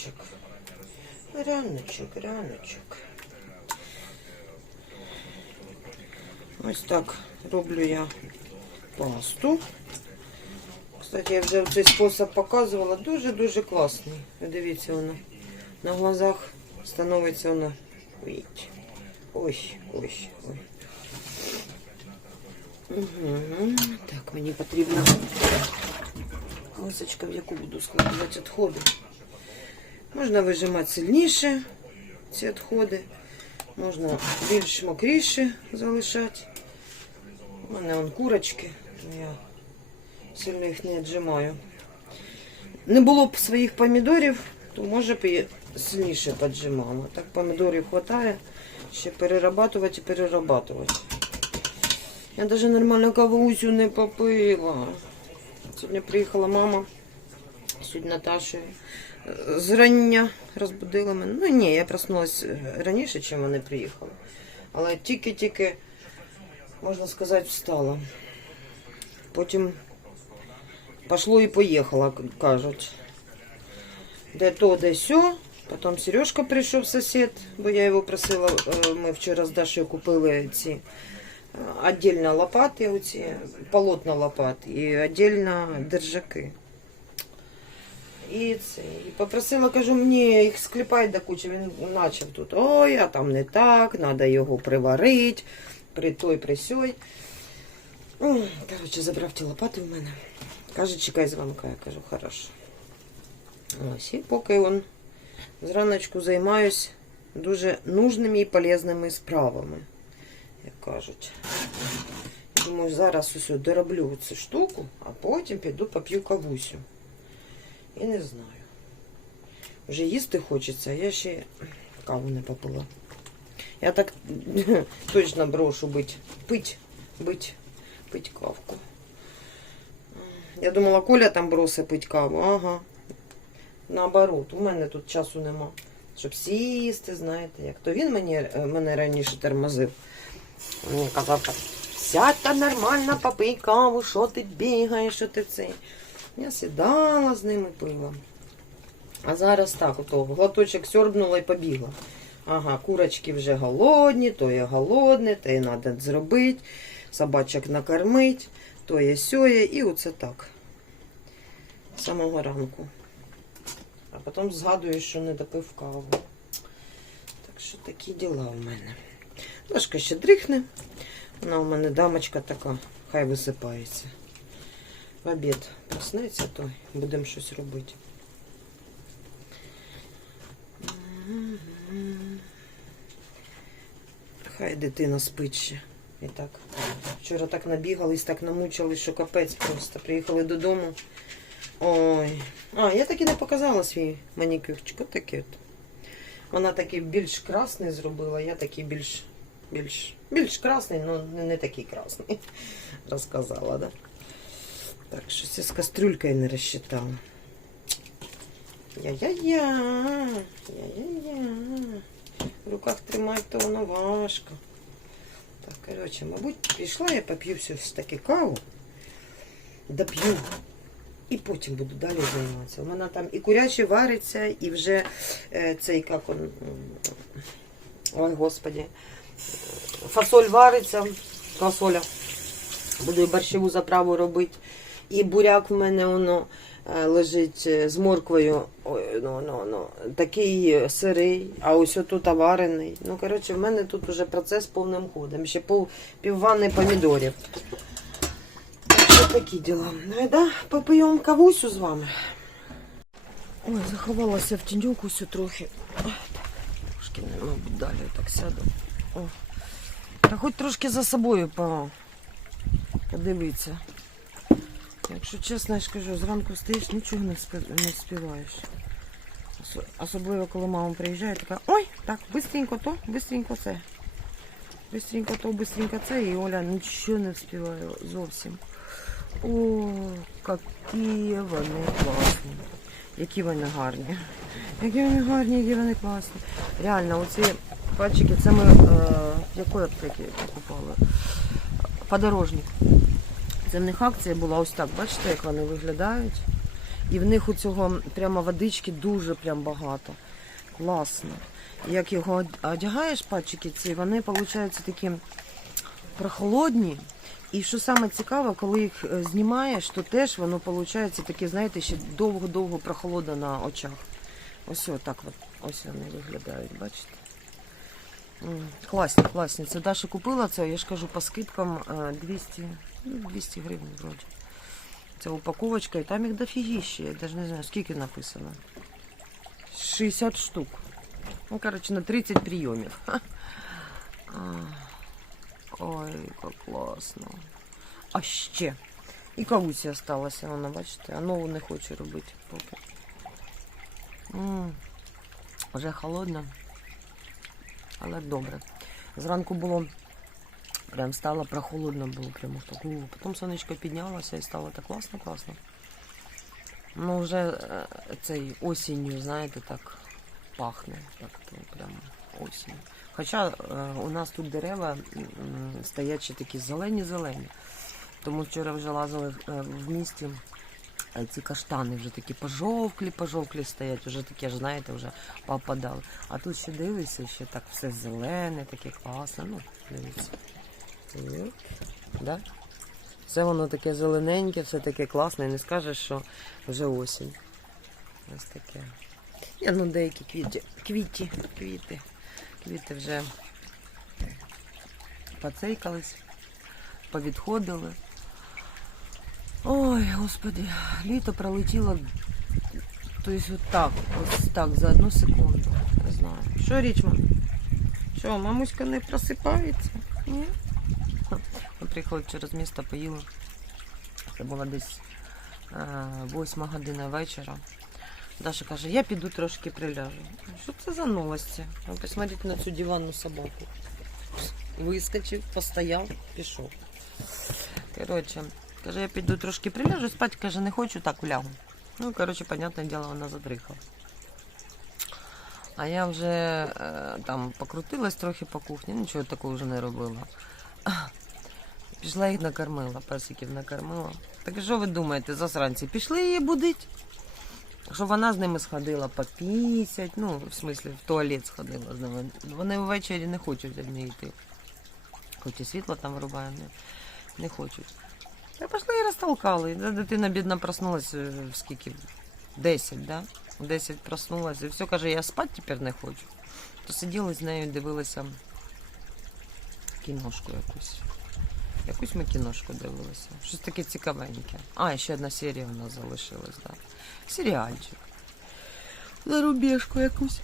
такий ряночок. Ряночок, ряночок. Ось так роблю я пасту. Кстати, я вже цей спосіб показувала. Дуже-дуже класний. Ви Дивіться, воно на глазах становиться воно. Ой, ой, ой, ой. Угу. Так, мені потрібна мисочка, в яку буду складувати відходи. Можна вижимати сильніше ці відходи. Можна більш мокріше залишати. У мене вон курочки. Я сильно їх не віджимаю. Не було б своїх помідорів, то може б і сильніше поджимала. Так помідорів вистачає. Ще перерабатувати і перерабатувати. Я навіть нормально кавусю не попила. Сьогодні приїхала мама. Сьогодні Наташа е, зрання розбудила мене. Ну ні, я проснулась е, раніше, ніж вони приїхали. Але тільки-тільки, можна сказати, встала. Потім пошло і поїхало, кажуть. Де то, де сьо. Потім Сережка прийшов сусід, бо я його просила, е, ми вчора з Дашею купили ці е, отдельно лопати, оці, полотна лопат і отдельно держаки. І це. І попросила, кажу, мені їх скліпай до кучі. Він почав тут. Ой, а там не так, треба його приварити, при той, при сьой. Коротше, забрав ті лопати в мене. Каже, чекай звонка. Я кажу, хорошо. Ось, і поки он зраночку займаюсь дуже нужними і полезними справами, як кажуть. Думаю, зараз усе дороблю цю штуку, а потім піду поп'ю кавусю. І не знаю. Вже їсти хочеться, а я ще каву не попила. Я так точно брошу бить. Пить, бить, пить кавку. Я думала, Коля там бросить пить каву. Ага. Наоборот, у мене тут часу нема. Щоб сісти, знаєте, як то він мені, е, мене раніше тормозив. Мені казав так, сядь та нормально, попий каву, що ти бігаєш, що ти цей. Я сідала з ними пила. А зараз так, ото глоточок сьорбнула і побігла. Ага, курочки вже голодні, то є голодне, то є треба зробити, собачок накормити, то є сьоє, і оце так. З самого ранку. А потім згадую, що не допив каву. Так що такі діла у мене. Дошка ще дрихне. Вона у мене дамочка така, хай висипається. В обід проснеться, то будемо щось робити. Хай дитина спить ще. І так. Вчора так набігались, так намучились, що капець просто. Приїхали додому. Ой. А, я так і не показала свій манікюрчик. Отакий от. Вона такий більш красний зробила, я такий більш більш, більш красний, але не, не такий красний. Розказала, да? Так, щось я з кастрюлькою не розчитала. Я-я-я. Я-я-я. В руках тримати то воно важко. Так, коротше, мабуть, пішла, я поп'ю все таки каву. Доп'ю. І потім буду далі займатися. У мене там і куряче вариться, і вже е, цей, як он, ой, господі, фасоль вариться, фасоля. Буду і борщову заправу робити. І буряк в мене воно е, лежить е, з морквою. Ой, ну, ну, ну, такий е, сирий, а ось тут варений. Ну, коротше, в мене тут вже процес повним ходом. Ще пів, півванни помідорів. Так що такі діла. Ну і да, попийом кавусю з вами. Ой, заховалася в тіньок усю трохи. Трошки, мабуть, далі так сяду. О. Та хоч трошки за собою по... подивитися. Якщо чесно, я ж кажу, зранку встаєш, нічого не, спи... не співаєш. Ос- Особливо, коли мама приїжджає, така, ой, так, быстренько то, быстренько це. Быстренько то, быстренько це, і Оля нічого не вспіває зовсім. О, які вони класні. Які вони гарні. Які вони гарні, які вони класні. Реально, оці пальчики, це ми е, в якої аптеки купували? Подорожник. Це в них акція була ось так. Бачите, як вони виглядають. І в них у цього прямо водички дуже прям багато. Класно. Як його одягаєш, пальчики ці, вони виходять такі прохолодні. І що саме цікаве, коли їх е, знімаєш, то теж воно виходить таке, знаєте, ще довго-довго прохолода на очах. Ось отак от, ось вони виглядають, бачите? Класні, класні. Це Даша купила це, я ж кажу, по скидкам е, 200, ну, 200 гривень вроді. Це упаковочка, і там їх дофігіще. Я навіть не знаю, скільки написано. 60 штук. Ну, коротше, на 30 прийомів. Ой, як класно. А ще. І кавусі осталася, вона, бачите, а нову не хочу робити поки. М, Вже холодно, але добре. Зранку було прям стало прохолодно було, прямо так. у, Потім сонечко піднялося і стало так класно, класно. Ну, вже цей осінню, знаєте, так пахне. Так, то прямо осінь. Хоча е, у нас тут дерева стоять ще такі зелені-зелені. Тому вчора вже лазили в місті. е, Ці каштани вже такі пожовклі, пожовклі стоять, вже таке ж, знаєте, вже попадали. А тут ще дивишся, ще так все зелене, таке класне. Ну, дивіться. Да? Все воно таке зелененьке, все таке класне, не скажеш, що вже осінь. Ось таке. Я, ну деякі квіти, квіті, квіти, квіти вже поцейкались, повідходили. Ой, господи, літо пролетіло. Тобто от ось так, за одну секунду. Не знаю. Що, Річма? Що, мамуська не просипається? Ні? Ха. Приїхали через місто, поїли. Це було десь е, восьма година вечора. Даша каже, я піду трошки приляжу. Що це за новості? Ви посмотрите на цю диванну собаку. Вискочив, постояв, пішов. Коротше, каже, я піду трошки приляжу, спати, каже, не хочу, так лягу. Ну, коротше, понятне діло, вона задрихала. А я вже е, там покрутилась трохи по кухні, нічого такого вже не робила. Пішла їх накормила, персиків накормила. Так що ви думаєте, засранці, пішли її будить? Щоб вона з ними сходила попісять, ну, в смислі, в туалет сходила з ними. Вони ввечері не хочуть одні йти. Хоч і світло там вирубає, не, не хочуть. Так пішли і розтолкали. Дитина бідна проснулася е, в скільки? Десять, да? Десять проснулася. І все, каже, я спати тепер не хочу. То сиділи з нею, дивилися кіношку якусь. Якусь ми кіношку дивилися. Щось таке цікавеньке. А, ще одна серія у нас залишилась, так. Серіальчик. Зарубежку якусь.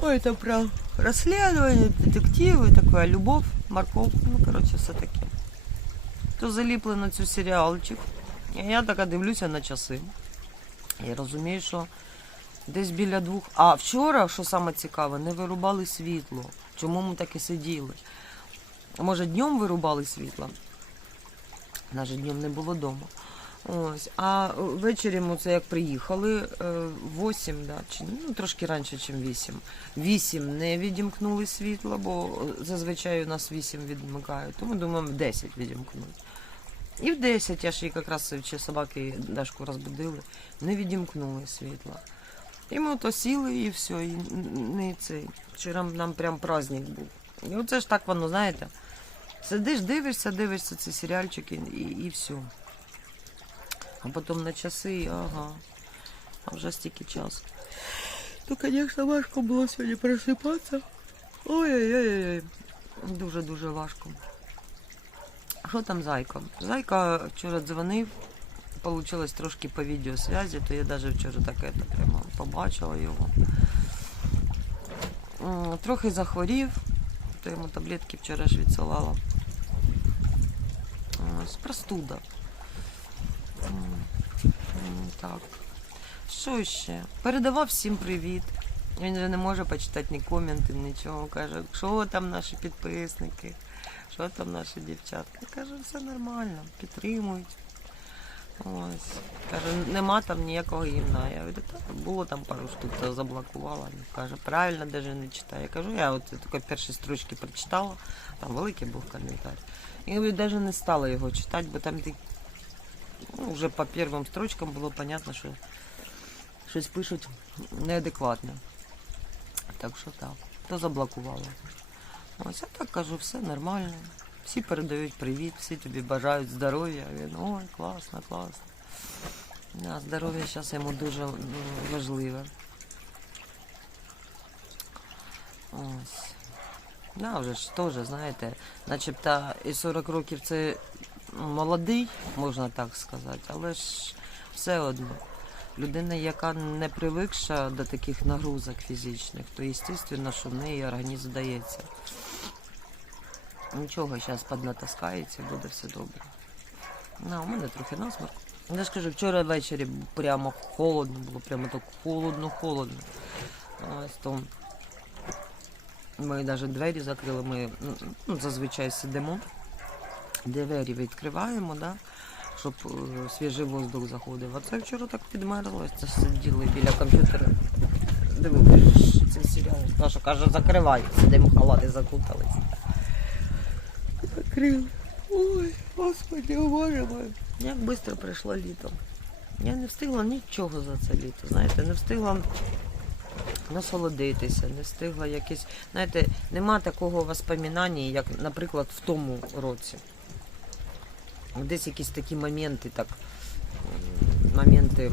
Ой, там про розслідування, детективи, така любов, морков. Ну, коротше, все таке. То заліпли на цю серіалчик. Я така дивлюся на часи. І розумію, що десь біля двох. А вчора, що саме цікаве, не вирубали світло. Чому ми так і сиділи? Може, днем вирубали світло? Навіть днем не було вдома. Ось. А ввечері ми це як приїхали, 8, да, чи ну, трошки раніше, ніж 8. 8 не відімкнули світло, бо зазвичай у нас 8 відмикають, тому думаємо 10 відімкнуть. І в 10 я ж її якраз ще собаки Дашку розбудили, не відімкнули світло. І ми ото сіли і все, і не цей. Вчора нам прям праздник був. І оце ж так воно, знаєте. Сидиш, дивишся, дивишся ці серіальчики і, і все. А потім на часи, ага. А вже стільки часу. То, звісно, важко було сьогодні просипатися. Ой-ой-ой. Дуже-дуже важко. Що там зайка? Зайка вчора дзвонив, Получилось трошки по відеосвязі, то я навіть вчора таке прямо побачила його. Трохи захворів, то йому таблетки вчора ж відсилала. Ось, простуда. Так. Що ще? Передавав всім привіт. Він вже не може почитати ні коменти, нічого. Каже, що там наші підписники, що там наші дівчатки. Каже, все нормально, підтримують. Ось. Каже, нема там ніякого гімна. Я говорю, так, було там пару штук, то заблокувала. Він Каже, правильно навіть не читаю. Я кажу, я от тільки перші строчки прочитала, там великий був коментар. І навіть не стала його читати, бо там ти, ну, вже по першим строчкам було понятно, що щось пишуть неадекватне. Так що так, то заблокувала. Ось я так кажу, все нормально. Всі передають привіт, всі тобі бажають здоров'я. Він ой, класно, класно. Да, здоров'я зараз йому дуже ну, важливе. Ось. Да, вже ж теж, знаєте, начебто і 40 років це молодий, можна так сказати, але ж все одно. Людина, яка не привикша до таких нагрузок фізичних, то звісно, що в неї організм дається. Нічого, зараз поднатаскається, буде все добре. Ну, у мене трохи насморк. Я ж кажу, вчора ввечері прямо холодно було, прямо так холодно-холодно. Ось то ми навіть двері закрили, ми ну, зазвичай сидимо, двері відкриваємо, да, щоб е, свіжий воздух заходив. А це вчора так підмерзло, це сиділи біля комп'ютера. Дивилися цей серіал. Наша каже, закривай, сидимо халати закутались. Закрив. Ой, господи, боже мой. Як швидко пройшло літо. Я не встигла нічого за це літо. Знаєте, не встигла насолодитися, не встигла якесь. Знаєте, нема такого воспоминання, як, наприклад, в тому році. Десь якісь такі моменти, так, моменти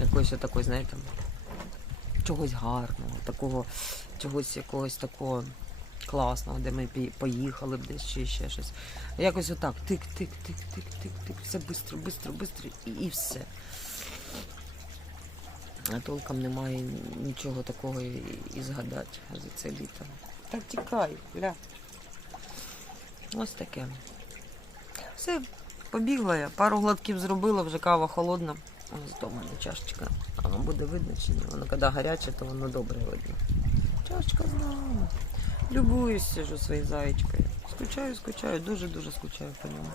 якоїсь такої, знаєте, чогось гарного, такого, чогось якогось такого класного, де ми поїхали б десь чи ще щось. Якось отак, тик-тик-тик-тик-тик-тик, все швидко, швидко, швидко і, і все. А толком немає нічого такого і, і згадати за це літо. Так тікай, ля. Ось таке. Все, побігла я. Пару глотків зробила, вже кава холодна. Ось до мене чашечка. Воно буде видно чи ні. Воно коли гаряче, то воно добре видно. Чашечка з нами. Любуюсь, сижу своєю заєчкою. Скучаю, скучаю, дуже-дуже скучаю по ньому.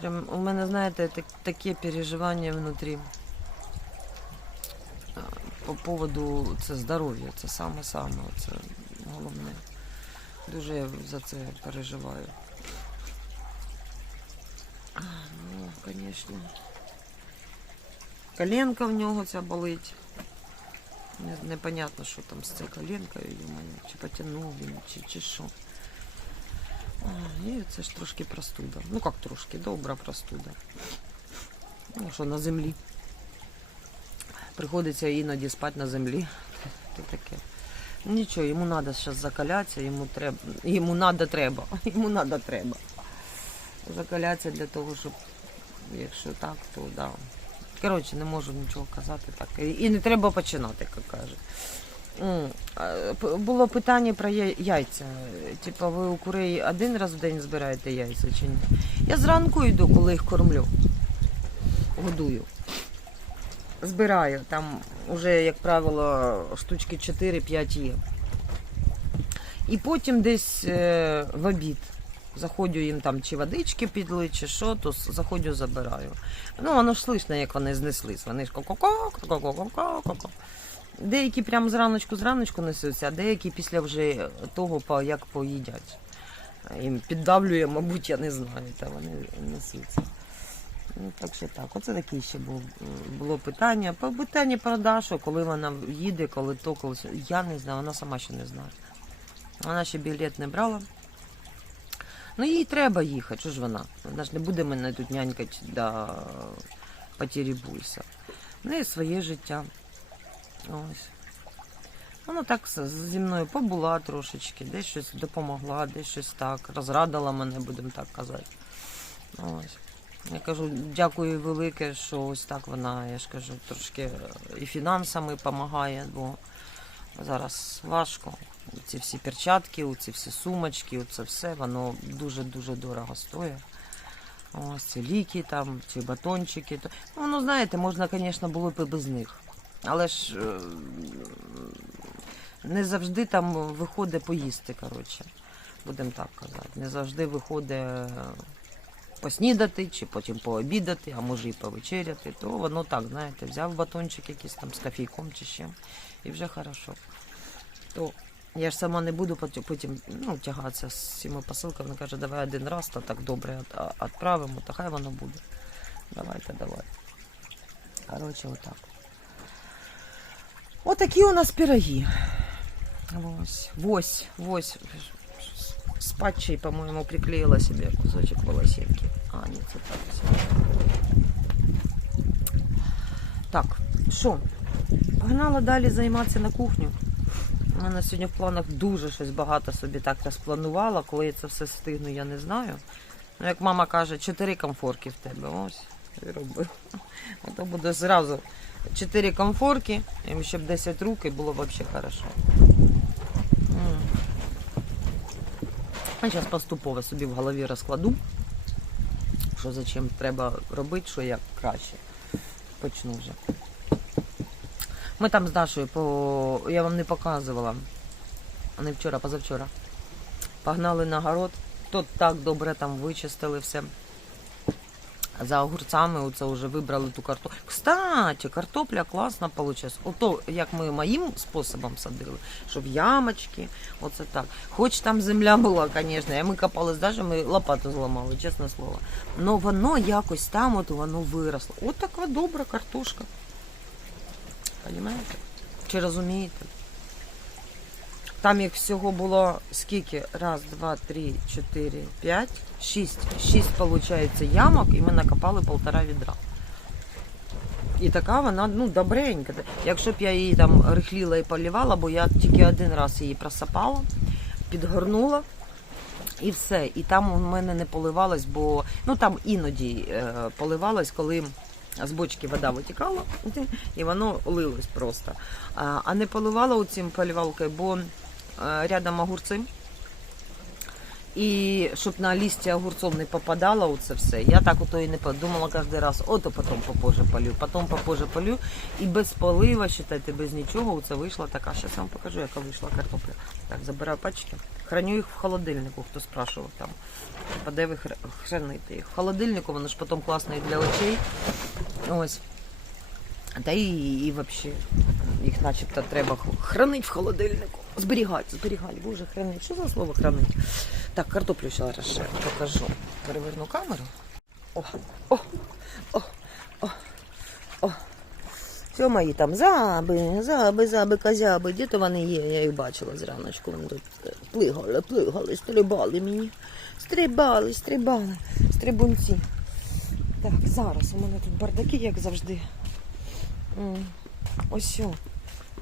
Прям у мене, знаєте, так, таке переживання внутрі. По поводу це здоров'я, це саме-саме, це головне. Дуже я за це переживаю. Ну, звісно. Коленка в нього ця болить. Не, непонятно, що там з цією коленкою, йому, чи потягнув він, чи, чи що. І це ж трошки простуда. Ну як трошки, добра простуда. Ну, що на землі. Приходиться іноді спати на землі. То таке. Нічого, йому треба зараз закалятися, йому треба. Йому треба треба. Йому треба треба. Закалятися для того, щоб якщо так, то да. Коротше, не можу нічого казати так. І, не треба починати, як кажуть. Було питання про яйця. Типа, ви у курей один раз в день збираєте яйця чи ні? Я зранку йду, коли їх кормлю. Годую. Збираю. Там вже, як правило, штучки 4-5 є. І потім десь е, в обід. Заходжу їм там чи водички підли, чи що, то заходжу, забираю. Ну, воно ж слышно, як вони знеслись. Вони ж ко-ко-ко, ко-ко-ко, ко-ко. Деякі прямо зраночку зраночку несуться, а деякі після вже того, як поїдять. Їм піддавлює, мабуть, я не знаю, та вони несуться. Ну, так що так, оце таке ще було, було питання. Питання про Дашу, коли вона їде, коли то, коли я не знаю, вона сама ще не знає. Вона ще білет не брала. Ну їй треба їхати, що ж вона? Вона ж не буде мене тут нянькати до потері пульса. В неї своє життя. Ось. Вона так зі мною побула трошечки, десь щось допомогла, десь щось так, розрадила мене, будемо так казати. Ось. Я кажу, дякую велике, що ось так вона, я ж кажу, трошки і фінансами допомагає, бо зараз важко. Ці всі перчатки, ці всі сумочки, це все, воно дуже-дуже дорого стоїть. Ось ці ліки, там, ці батончики. То... Ну, знаєте, можна, звісно, було б і без них. Але ж е, не завжди там виходить поїсти, коротше. Будемо так казати. Не завжди виходить поснідати, чи потім пообідати, а може і повечеряти. То воно так, знаєте, взяв батончик якийсь там з кофійком чи чим, і вже хорошо. То я ж сама не буду потім, ну, тягатися з цими посилками. Вона каже, давай один раз, то так добре відправимо, то хай воно буде. Давайте, давай. Коротше, отак. Отакі у нас пироги. Ось, вось, вось. С патчей, по-моему, приклеила себе кусочек волосинки. А, ні, це так. Так, що? Погнала далі займатися на кухню. У мене сьогодні в планах дуже щось багато собі так розпланувала. Коли я це все встигну, я не знаю. Ну, як мама каже, чотири комфорки в тебе. Ось, і роби. Ото буде зразу чотири комфорки, і ще б 10 рук, і було взагалі хорошо. Зараз поступово собі в голові розкладу, що за чим треба робити, що як краще. Почну вже. Ми там з Дашою по. Я вам не показувала. Не вчора, позавчора. Погнали на город. Тут так добре там вичистили все. За огурцями оце вже вибрали ту картоплю. Кстати, картопля класна вийшла. Ото, як ми моїм способом садили, щоб ямочки, оце так. Хоч там земля була, звісно, а ми копали Дашою, ми лопату зламали, чесне слово. Но воно якось там от воно виросло. От така добра картошка. Понимаєте? Чи розумієте? Там їх всього було скільки? Раз, два, три, чотири, п'ять, шість. Шість, виходить, ямок, і ми накопали полтора відра. І така вона, ну, добренька. Якщо б я її там рихліла і полівала, бо я тільки один раз її просапала, підгорнула. І все. І там у мене не поливалось, бо ну там іноді е, поливалось, коли з бочки вода витікала, і воно лилось просто. А, не поливала у цим поливалкою, бо е, рядом огурці. І щоб на листя огурцов не попадало це все, я так ото і не подумала кожен раз, ото потім попозже полю, потім попозже полю. І без полива, считайте, без нічого, це вийшла така. Зараз вам покажу, яка вийшла картопля. Так, забираю пачки. Храню їх в холодильнику, хто спрашував там. Де ви хр- храните їх? В холодильнику, воно ж потім класно і для очей. Ось. Та і, і взагалі їх начебто треба хранити в холодильнику. Зберігати, зберігати, боже, хранить. Що за слово хранить? Так, картоплю зараз ще покажу. Переверну камеру. О, о, о, о, о. Все мої там заби, заби, заби, козяби. Де то вони є? Я їх бачила зраночку. Вони тут е, плигали, плигали, стрибали мені. Стрибали, стрибали, стрибунці. Так, зараз у мене тут бардаки, як завжди. Ось.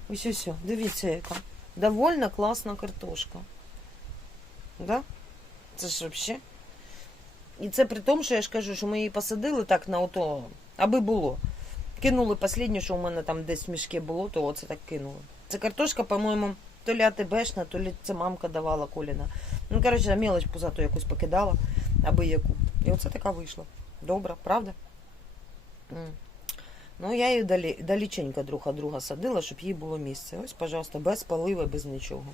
Ось ось. Дивіться, яка. Довольно класна картошка. Да? Це ж взагалі. І це при тому, що я ж кажу, що ми її посадили так на ото, аби було. Кинули останнє, що у мене там десь в мішки було, то оце так кинули. Це картошка, по-моєму, то лі АТБшна, то лі це мамка давала Коліна. Ну, коротше, мелоч позату якусь покидала, аби яку. І оце така вийшла. Добра, правда? Ну, я її далі, даліченько друг от друга садила, щоб їй було місце. Ось, пожалуйста, без полива, без нічого.